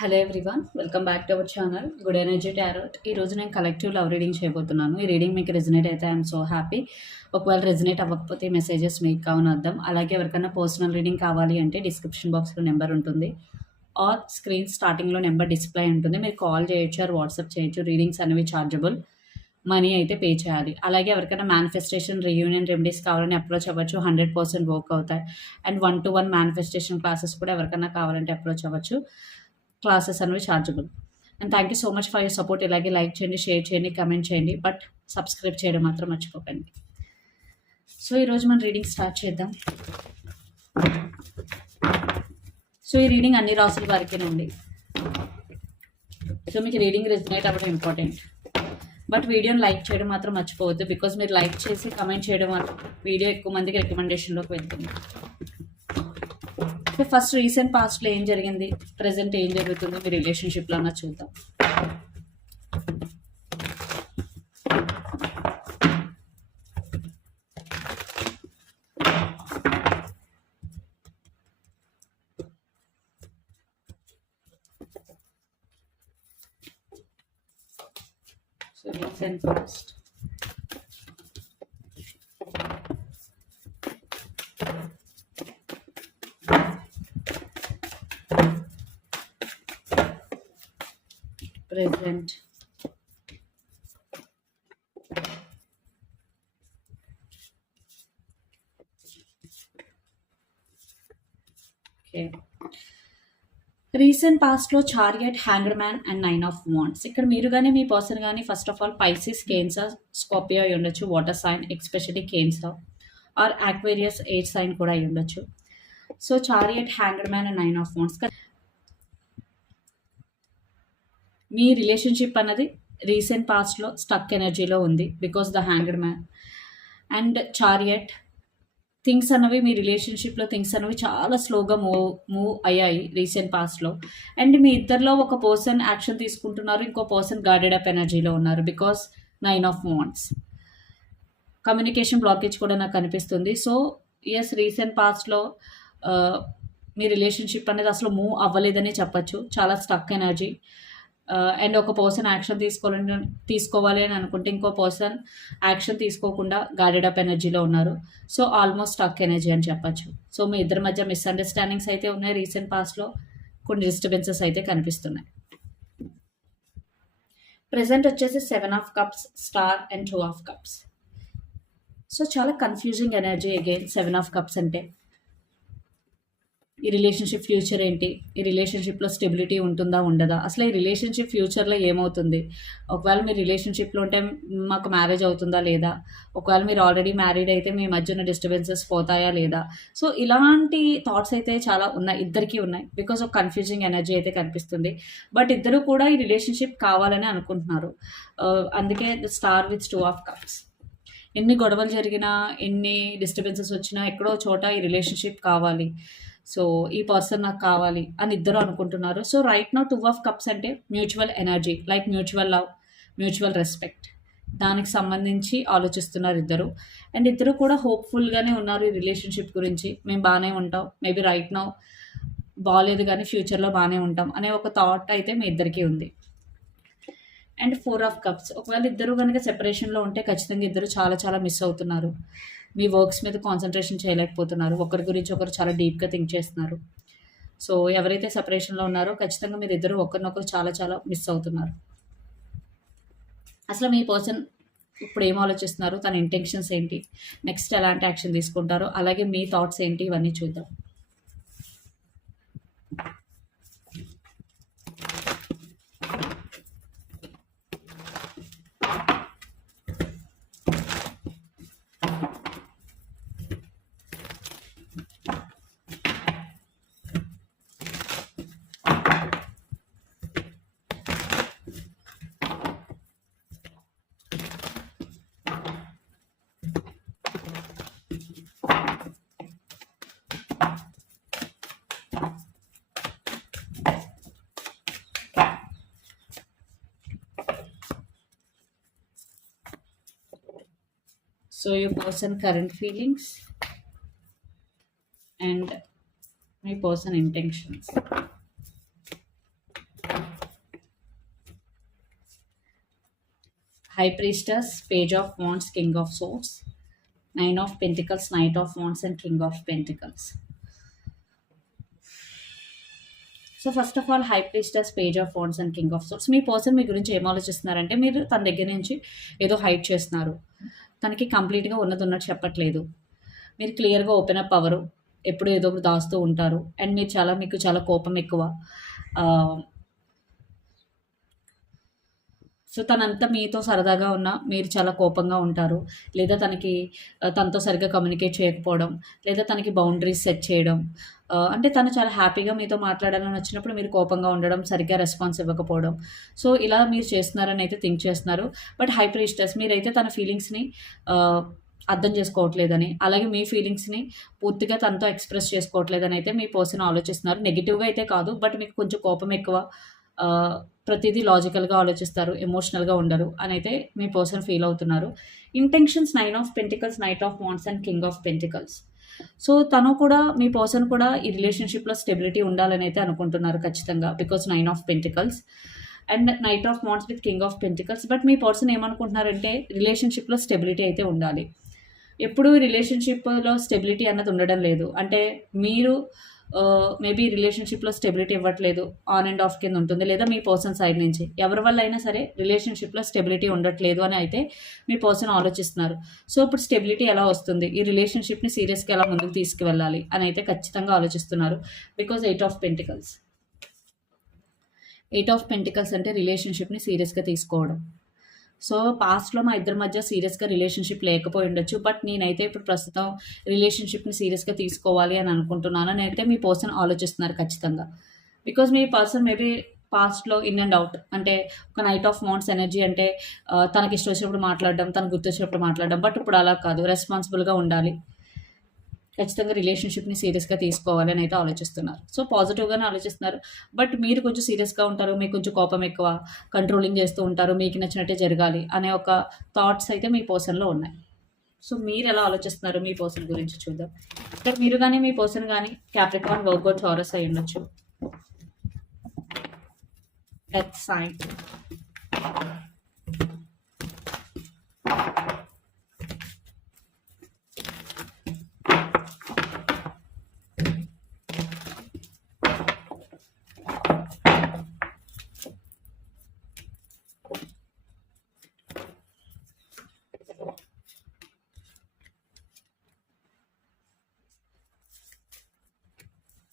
Hello everyone, welcome back to our channel good energy tarot. ఈ రోజు నేను collective love reading చేయబోతున్నాను. ఈ రీడింగ్ మీకు రెజినేట్ అయితే ఐఎమ్ సో హ్యాపీ. ఒకవేళ రెజినేట్ అవ్వకపోతే మెసేజెస్ మీకు కావున అర్థం. అలాగే ఎవరికైనా పర్సనల్ రీడింగ్ కావాలి అంటే డిస్క్రిప్షన్ బాక్స్లో నెంబర్ ఉంటుంది, ఆర్ స్క్రీన్ స్టార్టింగ్లో నెంబర్ డిస్ప్లే ఉంటుంది. మీరు కాల్ చేయొచ్చు ఆర్ వాట్సాప్ చేయొచ్చు. రీడింగ్స్ అనేవి ఛార్జబుల్, మనీ అయితే పే చేయాలి. అలాగే ఎవరికైనా మేనిఫెస్టేషన్ రీయూనియన్ రెమెడీస్ కావాలని అప్రోచ్ అవ్వచ్చు, 100% వర్క్ అవుతాయి. అండ్ 1-to-1 మేనిఫెస్టేషన్ క్లాసెస్ కూడా ఎవరికైనా కావాలంటే అప్రోచ్ అవ్వచ్చు. క్లాసెస్ అనేవి chargeable. And thank you so much for your support. ఇలాగే లైక్ చేయండి, షేర్ చేయండి, కమెంట్ చేయండి, బట్ సబ్స్క్రైబ్ చేయడం మాత్రం మర్చిపోకండి. సో ఈరోజు మనం రీడింగ్ స్టార్ట్ చేద్దాం. సో ఈ రీడింగ్ అన్ని రాసుల వారికేనండి. సో మీకు రీడింగ్ రెజినేట్ అవ్వడం ఇంపార్టెంట్, బట్ వీడియోని లైక్ చేయడం మాత్రం మర్చిపోవద్దు. బికాజ్ మీరు లైక్ చేసి కమెంట్ చేయడం వల్ల వీడియో ఎక్కువ మందికి రికమెండేషన్లోకి వెళ్తుంది. ఫస్ట్ రీసెంట్ పాస్ట్లో ఏం జరిగింది, ప్రజెంట్ ఏం జరుగుతుందో మీ రిలేషన్షిప్లో అన్న చూద్దాం. So recent past, present, okay. Recent పాస్ట్లో chariot, hanged man and 9 of Wands. ఇక్కడ మీరు కానీ మీ పర్సన్ కానీ first of all Pisces, Cancer, Scorpio అయి ఉండొచ్చు, water sign especially Cancer, or Aquarius air sign కూడా అయి ఉండొచ్చు. So chariot, hanged man and 9 of Wands. మీ రిలేషన్షిప్ అన్నది రీసెంట్ పాస్ట్లో స్టక్ ఎనర్జీలో ఉంది because the hanged man and chariot. Things అన్నవి మీ రిలేషన్షిప్లో థింగ్స్ అనేవి చాలా స్లోగా మూవ్ అయ్యాయి రీసెంట్ పాస్ట్లో. అండ్ మీ ఇద్దరిలో ఒక పర్సన్ యాక్షన్ తీసుకుంటున్నారు, ఇంకో పర్సన్ గార్డెడ్ అప్ ఎనర్జీలో ఉన్నారు because 9 of Wands. Communication blockage కూడా నాకు కనిపిస్తుంది. సో ఎస్, రీసెంట్ పాస్ట్లో మీ రిలేషన్షిప్ అనేది అసలు మూవ్ అవ్వలేదని చెప్పచ్చు. చాలా స్టక్ ఎనర్జీ. అండ్ ఒక పర్సన్ యాక్షన్ తీసుకోవాలి అని అనుకుంటే ఇంకో పర్సన్ యాక్షన్ తీసుకోకుండా గార్డెడ్ అప్ ఎనర్జీలో ఉన్నారు. సో ఆల్మోస్ట్ స్టక్ ఎనర్జీ అని చెప్పచ్చు. సో మీ ఇద్దరి మధ్య మిస్అండర్స్టాండింగ్స్ అయితే ఉన్నాయి. రీసెంట్ పాస్ట్లో కొన్ని డిస్టర్బెన్సెస్ అయితే కనిపిస్తున్నాయి. ప్రెజెంట్ వచ్చేసి 7 of Cups, star and 2 of Cups. So చాలా confusing energy again 7 of Cups అంటే. ఈ రిలేషన్షిప్ ఫ్యూచర్ ఏంటి, ఈ రిలేషన్షిప్లో స్టెబిలిటీ ఉంటుందా ఉండదా, అసలు ఈ రిలేషన్షిప్ ఫ్యూచర్లో ఏమవుతుంది, ఒకవేళ మీరు రిలేషన్షిప్లో ఉంటే మాకు మ్యారేజ్ అవుతుందా లేదా, ఒకవేళ మీరు ఆల్రెడీ మ్యారీడ్ అయితే మీ మధ్య ఉన్న డిస్టర్బెన్సెస్ పోతాయా లేదా. సో ఇలాంటి థాట్స్ అయితే చాలా ఉన్నాయి, ఇద్దరికీ ఉన్నాయి. బికాస్ ఆఫ్ కన్ఫ్యూజింగ్ ఎనర్జీ అయితే కనిపిస్తుంది. బట్ ఇద్దరు కూడా ఈ రిలేషన్షిప్ కావాలని అనుకుంటున్నారు. అందుకే the star with 2 of Cups. ఎన్ని గొడవలు జరిగినా, ఎన్ని డిస్టర్బెన్సెస్ వచ్చినా ఎక్కడో చోట ఈ రిలేషన్షిప్ కావాలి, సో ఈ పర్సన్ నాకు కావాలి అని ఇద్దరు అనుకుంటున్నారు. So right now 2 of Cups అంటే mutual energy, like mutual love, mutual respect, దానికి సంబంధించి ఆలోచిస్తున్నారు ఇద్దరు. అండ్ ఇద్దరు కూడా హోప్ఫుల్గానే ఉన్నారు ఈ రిలేషన్షిప్ గురించి. మేము బాగానే ఉంటాం, మేబీ రైట్ నౌ బాగాలేదు కానీ ఫ్యూచర్లో బాగానే ఉంటాం అనే ఒక థాట్ అయితే మీ ఇద్దరికీ ఉంది. అండ్ 4 of Cups, ఒకవేళ ఇద్దరు కనుక సెపరేషన్లో ఉంటే ఖచ్చితంగా ఇద్దరు చాలా చాలా మిస్ అవుతున్నారు. మీ వర్క్స్ మీద కాన్సన్ట్రేషన్ చేయలేకపోతున్నారు, ఒకరి గురించి ఒకరు చాలా డీప్గా థింక్ చేస్తున్నారు. సో ఎవరైతే సెపరేషన్లో ఉన్నారో ఖచ్చితంగా మీరు ఇద్దరు ఒకరినొకరు చాలా చాలా మిస్ అవుతున్నారు. అసలు మీ పర్సన్ ఇప్పుడు ఏం ఆలోచిస్తున్నారు, తన ఇంటెన్షన్స్ ఏంటి, నెక్స్ట్ ఎలాంటి యాక్షన్ తీసుకుంటారో, అలాగే మీ థాట్స్ ఏంటి, ఇవన్నీ చూద్దాం. So your person current feelings and my person intentions. High priestess, page of wands, king of swords, nine of pentacles, knight of wands and king of pentacles. So first of all high priestess, page of wands and king of swords. మీ person మీ గురించి ఏం ఆలోచిస్తున్నారంటే మీరు తన దగ్గర నుంచి ఏదో hide చేస్తున్నారు. తనకి కంప్లీట్గా ఉన్నది ఉన్నట్టు చెప్పట్లేదు. మీరు క్లియర్గా ఓపెన్ అప్ అవ్వరు, ఎప్పుడు ఏదో ఒకటి దాస్తూ ఉంటారు. అండ్ మీకు చాలా కోపం ఎక్కువ. సో తనంతా మీతో సరదాగా ఉన్నా మీరు చాలా కోపంగా ఉంటారు. లేదా తనతో సరిగ్గా కమ్యూనికేట్ చేయకపోవడం, లేదా తనకి బౌండరీస్ సెట్ చేయడం. అంటే తను చాలా హ్యాపీగా మీతో మాట్లాడాలని వచ్చినప్పుడు మీరు కోపంగా ఉండడం, సరిగ్గా రెస్పాన్స్ ఇవ్వకపోవడం. సో ఇలా మీరు చేస్తున్నారని అయితే థింక్ చేస్తున్నారు. బట్ హై ప్రీస్టెస్ మీరైతే తన ఫీలింగ్స్‌ని అర్థం చేసుకోవట్లేదని, అలాగే మీ ఫీలింగ్స్‌ని పూర్తిగా తనతో ఎక్స్‌ప్రెస్ చేసుకోవట్లేదని అయితే మీ పర్సన్ ఆలోచిస్తున్నారు. నెగెటివ్‌గా అయితే కాదు, బట్ మీకు కొంచెం కోపం ఎక్కువ. ప్రతిదీ లాజికల్‌గా ఆలోచిస్తారు, ఎమోషనల్‌గా ఉండరు అనైతే మీ పర్సన్ ఫీల్ అవుతున్నారు. Intentions nine of pentacles, knight of wands and king of pentacles. So తను కూడా, మీ పర్సన్ కూడా ఈ రిలేషన్‌షిప్‌లో స్టెబిలిటీ ఉండాలని అయితే అనుకుంటున్నారు ఖచ్చితంగా. Because nine of pentacles and night of wands with king of pentacles. But me person ఏమనుకుంటున్నారంటే రిలేషన్‌షిప్‌లో స్టెబిలిటీ అయితే ఉండాలి. ఎప్పుడూ రిలేషన్‌షిప్‌లో స్టెబిలిటీ అన్నది ఉండడం లేదు. అంటే మీరు మేబీ రిలేషన్‌షిప్‌లో స్టెబిలిటీ ఇవ్వట్లేదు. ఆన్ అండ్ ఆఫ్ కింద ఉంటుంది. లేదా మీ పర్సన్ సైడ్ నుంచి ఎవరి వల్ల అయినా సరే రిలేషన్‌షిప్‌లో స్టెబిలిటీ ఉండట్లేదు అని అయితే మీ పర్సన్ ఆలోచిస్తున్నారు. సో ఇప్పుడు స్టెబిలిటీ ఎలా వస్తుంది? ఈ రిలేషన్‌షిప్‌ని సీరియస్‌గా ఎలా ముందుకు తీసుకువెళ్ళాలి అని అయితే ఖచ్చితంగా ఆలోచిస్తున్నారు. Because eight of pentacles. Eight of pentacles అంటే రిలేషన్‌షిప్‌ని సీరియస్‌గా తీసుకోవడం. సో పాస్ట్‌లో మా ఇద్దరి మధ్య సీరియస్‌గా రిలేషన్‌షిప్ లేకపోయి ఉండొచ్చు. బట్ నేనైతే ఇప్పుడు ప్రస్తుతం రిలేషన్‌షిప్‌ని సీరియస్‌గా తీసుకోవాలి అని అనుకుంటున్నాను అని అయితే మీ పర్సన్ ఆలోచిస్తున్నారు ఖచ్చితంగా. బికాజ్ మీ పర్సన్ మేబీ పాస్ట్‌లో ఇన్ అండ్ ఔట్ అంటే ఒక నైట్ ఆఫ్ వాండ్స్ ఎనర్జీ అంటే తనకిష్టం వచ్చినప్పుడు మాట్లాడడం, తనకు గుర్తొచ్చినప్పుడు మాట్లాడడం. బట్ ఇప్పుడు అలా కాదు. రెస్పాన్సిబుల్‌గా ఉండాలి. ఖచ్చితంగా రిలేషన్‌షిప్‌ని సీరియస్‌గా తీసుకోవాలి అని అయితే ఆలోచిస్తున్నారు. సో పాజిటివ్‌గానే ఆలోచిస్తున్నారు. బట్ మీరు కొంచెం సీరియస్‌గా ఉంటారు. మీకు కొంచెం కోపం ఎక్కువ. కంట్రోలింగ్ చేస్తూ ఉంటారు. మీకు నచ్చినట్టే జరగాలి అనే ఒక థాట్స్ అయితే మీ పర్సన్‌లో ఉన్నాయి. సో మీరెలా ఆలోచిస్తున్నారు మీ పర్సన్ గురించి చూద్దాం. ఇక్కడ మీరు గాని, మీ పర్సన్ గాని క్యాప్రికార్న్, వర్గో, టారస్ అయ్యుండొచ్చు. Earth sign.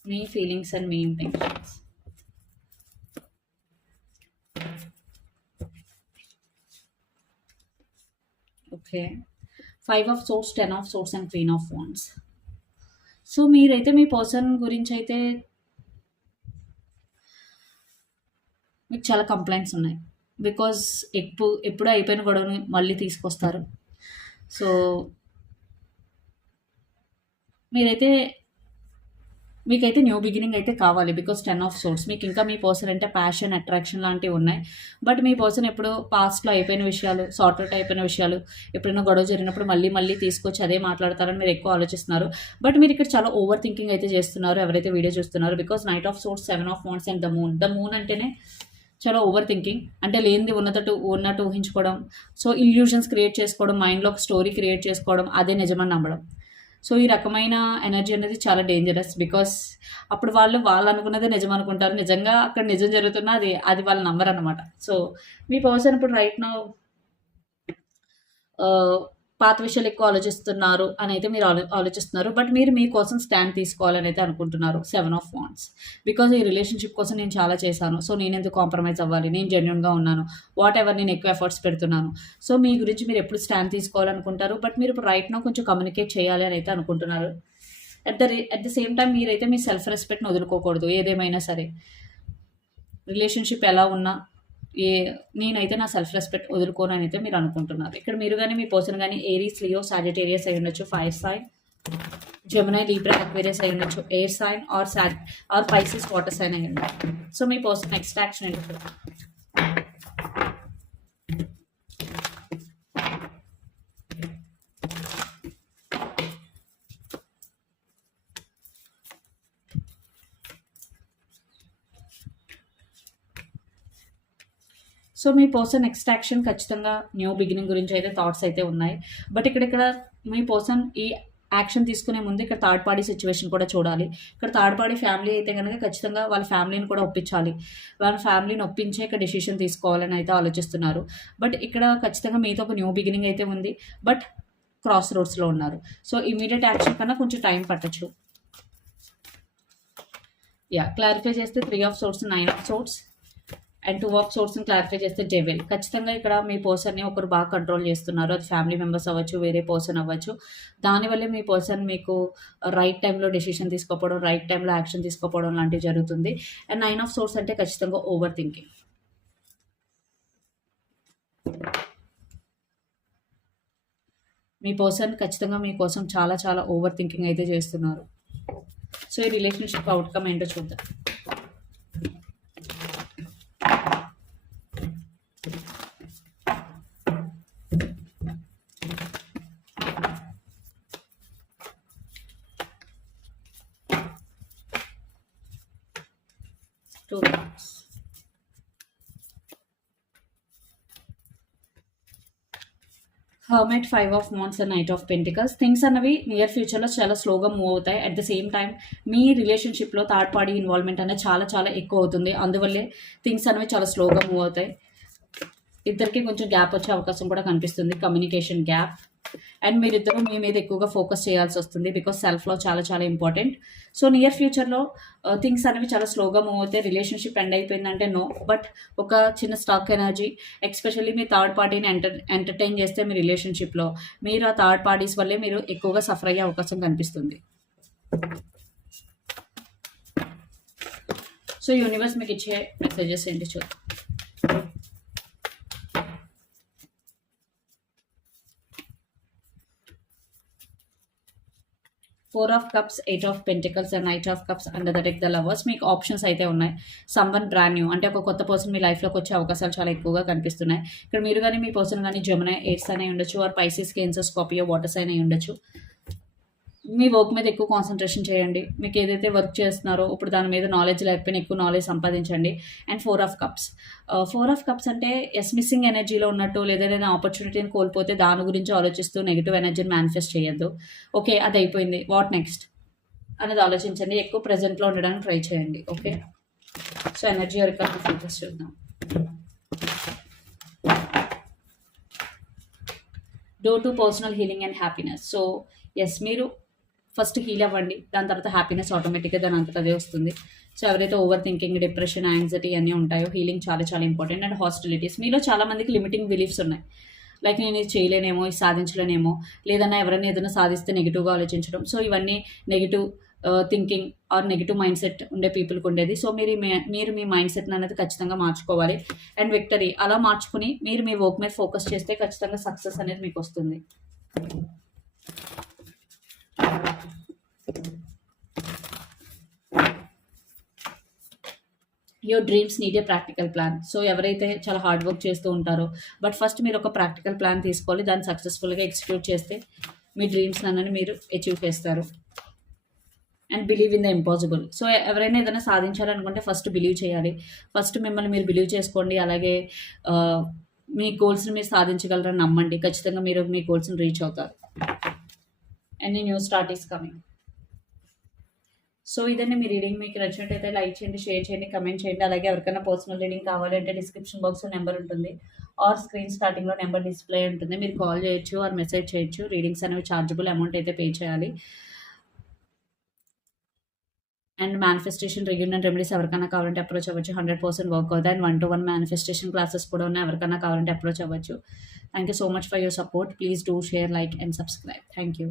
మీ ఫీలింగ్స్ అండ్ మీ intentions. Okay. 5 of swords, 10 of swords and queen of wands. So మీరైతే మీ పర్సన్ గురించి అయితే మీకు చాలా కంప్లైంట్స్ ఉన్నాయి. బికాజ్ ఎప్పుడో అయిపోయిన గొడవని మళ్ళీ తీసుకొస్తారు. సో మీకైతే న్యూ బిగినింగ్ అయితే కావాలి. బికాజ్ 10 ఆఫ్ సోర్స్ మీకు ఇంకా మీ పర్సన్ అంటే ప్యాషన్, అట్రాక్షన్ లాంటివి ఉన్నాయి. బట్ మీ పర్సన్ ఎప్పుడు పాస్ట్‌లో అయిపోయిన విషయాలు, సార్ట్ ఔట్ అయిపోయిన విషయాలు, ఎప్పుడైనా గొడవ జరిగినప్పుడు మళ్ళీ తీసుకొచ్చి అదే మాట్లాడతారని మీరు ఎక్కువ ఆలోచిస్తున్నారు. బట్ మీరు ఇక్కడ చాలా ఓవర్ థింకింగ్ అయితే చేస్తున్నారు ఎవరైతే వీడియో చూస్తున్నారో. Because knight of swords, 7 of wands and the moon. The moon అంటేనే చాలా ఓవర్ థింకింగ్. అంటే లేనిది ఉన్నట్టు ఊహించుకోవడం. సో ఇల్యూషన్స్ క్రియేట్ చేసుకోవడం, మైండ్‌లో ఒక స్టోరీ క్రియేట్ చేసుకోవడం, అదే నిజమని నమ్మడం. సో ఈ రకమైన ఎనర్జీ అనేది చాలా డేంజరస్. బికాస్ అప్పుడు వాళ్ళు అనుకున్నదే నిజం అనుకుంటారు. నిజంగా అక్కడ నిజం జరుగుతున్నా అది వాళ్ళు నమ్మరనమాట. సో మీ పర్సన్ ఇప్పుడు రైట్ నౌ పాత విషయాలు ఎక్కువ ఆలోచిస్తున్నారు అని అయితే మీరు ఆలోచిస్తున్నారు. బట్ మీరు మీకోసం స్టాండ్ తీసుకోవాలని అయితే అనుకుంటున్నారు. 7 ఆఫ్ వాండ్స్. బికాజ్ ఈ రిలేషన్షిప్ కోసం నేను చాలా చేశాను. సో నేను ఎందుకు కాంప్రమైజ్ అవ్వాలి? నేను జెన్యూన్‌గా ఉన్నాను. వాట్ ఎవర్ నేను ఎక్కువ ఎఫర్ట్స్ పెడుతున్నాను. సో మీ గురించి మీరు ఎప్పుడు స్టాండ్ తీసుకోవాలనుకుంటారు. బట్ మీరు ఇప్పుడు రైట్ నౌ కొంచెం కమ్యూనికేట్ చేయాలి అని అయితే అనుకుంటున్నారు. అట్ ద సేమ్ టైం మీరైతే మీ సెల్ఫ్ రెస్పెక్ట్‌ని వదులుకోకూడదు ఏదేమైనా సరే. రిలేషన్షిప్ ఎలా ఉన్నా నేనైతే నా సెల్ఫ్ రెస్పెక్ట్ వదులుకోనని అయితే మీరు అనుకుంటున్నారు. ఇక్కడ మీరు కానీ, మీ పర్సన్ కానీ ఏరీస్, లియో, సాజిటేరియస్ అయి ఉండొచ్చు. Fire sign, Gemini, Libra, Aquarius అయి ఉండొచ్చు. Air sign or Pisces water sign అయి ఉండొచ్చు. సో మీ పర్సన్ నెక్స్ట్ యాక్షన్ ఏంటి? సో మీ పర్సన్ నెక్స్ట్ యాక్షన్ ఖచ్చితంగా న్యూ బిగినింగ్ గురించి అయితే థాట్స్ అయితే ఉన్నాయి. బట్ ఇక్కడ మీ పర్సన్ ఈ యాక్షన్ తీసుకునే ముందు ఇక్కడ థర్డ్ పార్టీ సిచ్యువేషన్ కూడా చూడాలి. ఇక్కడ థర్డ్ పార్టీ ఫ్యామిలీ అయితే కనుక ఖచ్చితంగా వాళ్ళ ఫ్యామిలీని కూడా ఒప్పించాలి. వాళ్ళ ఫ్యామిలీని ఒప్పించే ఇక్కడ డెసిషన్ తీసుకోవాలని అయితే ఆలోచిస్తున్నారు. బట్ ఇక్కడ ఖచ్చితంగా మీతో ఒక న్యూ బిగినింగ్ అయితే ఉంది. బట్ క్రాస్ రోడ్స్లో ఉన్నారు. సో ఇమీడియట్ యాక్షన్ కన్నా కొంచెం టైం పట్టచ్చు. క్లారిఫై చేస్తే 3 of swords, 9 of swords and 2 of సోర్స్ని క్లారిఫై చేస్తే డెవిల్. ఖచ్చితంగా ఇక్కడ మీ పర్సన్ని ఒకరు బాగా కంట్రోల్ చేస్తున్నారు. అది ఫ్యామిలీ మెంబర్స్ అవ్వచ్చు, వేరే పర్సన్ అవ్వచ్చు. దానివల్లే మీ పర్సన్ మీకు రైట్ టైంలో డెసిషన్ తీసుకోకపోవడం, రైట్ టైంలో యాక్షన్ తీసుకోకపోవడం లాంటివి జరుగుతుంది. అండ్ 9 ఆఫ్ సోర్స్ అంటే ఖచ్చితంగా ఓవర్ థింకింగ్. మీ పర్సన్ ఖచ్చితంగా మీకోసం చాలా చాలా ఓవర్ థింకింగ్ అయితే చేస్తున్నారు. సో ఈ రిలేషన్షిప్ అవుట్కమ్ ఏంటో చూద్దాం. Two cards. Hermit, 5 of wands and knight of pentacles. Things అన్నవి నియర్ ఫ్యూచర్లో చాలా స్లోగా మూవ్ అవుతాయి. అట్ ద సేమ్ టైం మీ రిలేషన్షిప్లో థర్డ్ పార్టీ ఇన్వాల్వ్మెంట్ అనేది చాలా చాలా ఎక్కువ అవుతుంది. అందువల్లే థింగ్స్ అనేవి చాలా స్లోగా మూవ్ అవుతాయి. ఇద్దరికి కొంచెం గ్యాప్ వచ్చే అవకాశం కూడా కనిపిస్తుంది, కమ్యూనికేషన్ గ్యాప్. అండ్ మీరిద్దరూ మీ మీద ఎక్కువగా ఫోకస్ చేయాల్సి వస్తుంది బికాస్ సెల్ఫ్లో చాలా చాలా ఇంపార్టెంట్. సో నియర్ ఫ్యూచర్లో థింగ్స్ అనేవి చాలా స్లోగా మూవ్ అవుతాయి. రిలేషన్షిప్ ఎండ్ అయిపోయిందంటే నో, బట్ ఒక చిన్న స్టాక్ ఎనర్జీ, ఎస్పెషల్లీ మీ థర్డ్ పార్టీని ఎంటర్టైన్ చేస్తే మీ రిలేషన్షిప్లో మీరు ఆ థర్డ్ పార్టీస్ వల్లే మీరు ఎక్కువగా సఫర్ అయ్యే అవకాశం కనిపిస్తుంది. సో యూనివర్స్ మీకు ఇచ్చే మెసేజెస్ ఏంటి చూద్దాం. 4 of cups, 8 of pentacles and 9 of cups under the deck the lovers. మీకు ఆప్షన్స్ అయితే ఉన్నాయి. సమ్వన్ బ్రాండ్ న్యూ అంటే ఒక కొత్త పర్సన్ మీ లైఫ్లోకి వచ్చే అవకాశాలు చాలా ఎక్కువగా కనిపిస్తున్నాయి. ఇక్కడ మీరు కానీ మీ పర్సన్ కానీ జెమినీ, ఎయిర్స్ అనే ఉండొచ్చు, are Pisces, Cancer, Scorpio, waters అయినా ఉండొచ్చు. మీ వర్క్ మీద ఎక్కువ కాన్సన్ట్రేషన్ చేయండి. మీకు ఏదైతే వర్క్ చేస్తున్నారో ఇప్పుడు దాని మీద నాలెడ్జ్ లేకపోయినా ఎక్కువ నాలెడ్జ్ సంపాదించండి. And 4 of cups. 4 of cups అంటే మిస్సింగ్ ఎనర్జీలో ఉన్నట్టు, లేదా ఏదైనా ఆపర్చునిటీని కోల్పోతే దాని గురించి ఆలోచిస్తూ నెగిటివ్ ఎనర్జీని మేనిఫెస్ట్ చేయొద్దు. ఓకే, అది అయిపోయింది, వాట్ నెక్స్ట్ అనేది ఆలోచించండి. ఎక్కువ ప్రెజెంట్లో ఉండడానికి ట్రై చేయండి. ఓకే, సో ఎనర్జీ వరకు ఫోకస్ చూద్దాం. Door to personal healing and happiness. So మీరు ఫస్ట్ హీల్ అవ్వండి, దాని తర్వాత హ్యాపీనెస్ ఆటోమేటిక్గా దాని అంతటా అదే వస్తుంది. సో ఎవరైతే ఓవర్ థింకింగ్, డిప్రెషన్, యాంగ్జైటీ అన్నీ ఉంటాయో హీలింగ్ చాలా చాలా ఇంపార్టెంట్. అండ్ హాస్టిలిటీస్, మీలో చాలా మందికి లిమిటింగ్ బిలీఫ్స్ ఉన్నాయి. లైక్ నేను ఇది చేయలేనేమో, ఇది సాధించలేనేమో, లేదన్నా ఎవరైనా ఏదైనా సాధిస్తే నెగిటివ్గా ఆలోచించడం. సో ఇవన్నీ negative thinking or negative mind set ఉండే పీపుల్కి ఉండేది. సో మీరు మీ మైండ్ సెట్ని అనేది ఖచ్చితంగా మార్చుకోవాలి. అండ్ విక్టరీ అలా మార్చుకుని మీరు మీ వర్క్ మీద ఫోకస్ చేస్తే ఖచ్చితంగా సక్సెస్ అనేది మీకు వస్తుంది. Your dreams need a practical plan. So ఎవరైతే చాలా హార్డ్ వర్క్ చేస్తూ ఉంటారో, బట్ ఫస్ట్ మీరు ఒక ప్రాక్టికల్ ప్లాన్ తీసుకోవాలి. దాన్ని సక్సెస్ఫుల్గా ఎగ్జిక్యూట్ చేస్తే మీ డ్రీమ్స్ అన్నది మీరు అచీవ్ చేస్తారు. And believe in the impossible. So ఎవరైనా ఏదైనా సాధించాలనుకుంటే ఫస్ట్ బిలీవ్ చేయాలి. ఫస్ట్ మిమ్మల్ని మీరు బిలీవ్ చేసుకోండి. అలాగే మీ గోల్స్ని మీరు సాధించగలరని నమ్మండి. ఖచ్చితంగా మీరు మీ గోల్స్ని రీచ్ అవుతారు. And new start is coming. So ఇదండి మీ రీడింగ్. మీకు నచ్చినట్టయితే లైక్ చేయండి, షేర్ చేయండి, కమెంట్ చేయండి. అలాగే ఎవరికైనా పర్సనల్ రీడింగ్ కావాలి అంటే డిస్క్రిప్షన్ బాక్స్లో నెంబర్ ఉంటుంది, ఆర్ స్క్రీన్ స్టార్టింగ్లో నెంబర్ డిస్ప్లే ఉంటుంది. మీరు కాల్ చేయొచ్చు ఆర్ మెసేజ్ చేయొచ్చు. రీడింగ్స్ అనేవి ఛార్జబుల్ అమౌంట్ అయితే పే చేయాలి. అండ్ మేనిఫెస్టేషన్, రీయూనియన్ రెమెడీస్ ఎవరికైనా కావాలంటే అప్రోచ్ అవ్వచ్చు. 100% వర్క్ అవుతుంది. అండ్ 1-to-1 మేనిఫెస్టేషన్ క్లాసెస్ కూడా ఉన్నాయి. ఎవరికైనా కావాలంటే అప్రోచ్ అవ్వచ్చు. Thank you so much for your support. Please do share, like and subscribe. Thank you.